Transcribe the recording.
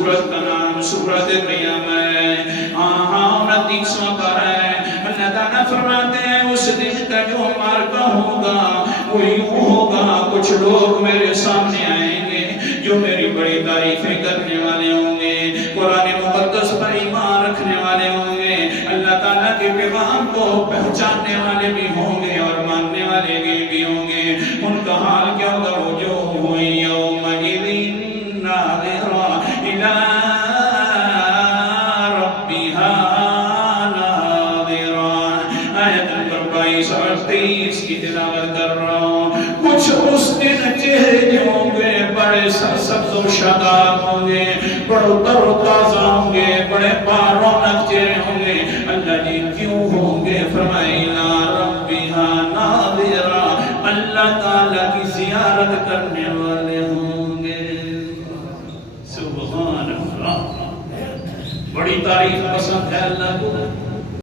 سورت کا نام سورت قیامت ہے. ہاں 29واں پارہ ہے. اللہ تعالیٰ فرماتے ہیں اس دن کا جو معرکہ ہوگا وہ یوں ہوگا، کچھ لوگ میرے سامنے آئیں گے جو میری بڑی تعریفیں کرنے والے ہوں گے، قرآن مقدس پر ایمان رکھنے والے ہوں گے، اللہ تعالیٰ کے پیغام کو پہچاننے والے بھی ہوں گے اور ماننے والے بھی ہوں گے. ان کا حال کیا ہوگا؟ وجوہ یومئذ ناظرہ الی ربہا ناظرہ. آیت نمبر 22 اور 23 کی تلاوت کر رہا ہوں. کچھ اس دن چہرے ہوں گے بڑے سرسبز و شاداب ہوں گے، بڑے تر و تازہ ہوں گے، بڑے بارونق چہرے ہوں گے. اللہ جی کیوں ہوں گے؟ فرمائے الی ربہا ناظرہ، اللہ تعالیٰ کی زیارت کرنے والے ہوں گے. سبحان اللہ. بڑی تعریف پسند ہے اللہ کو.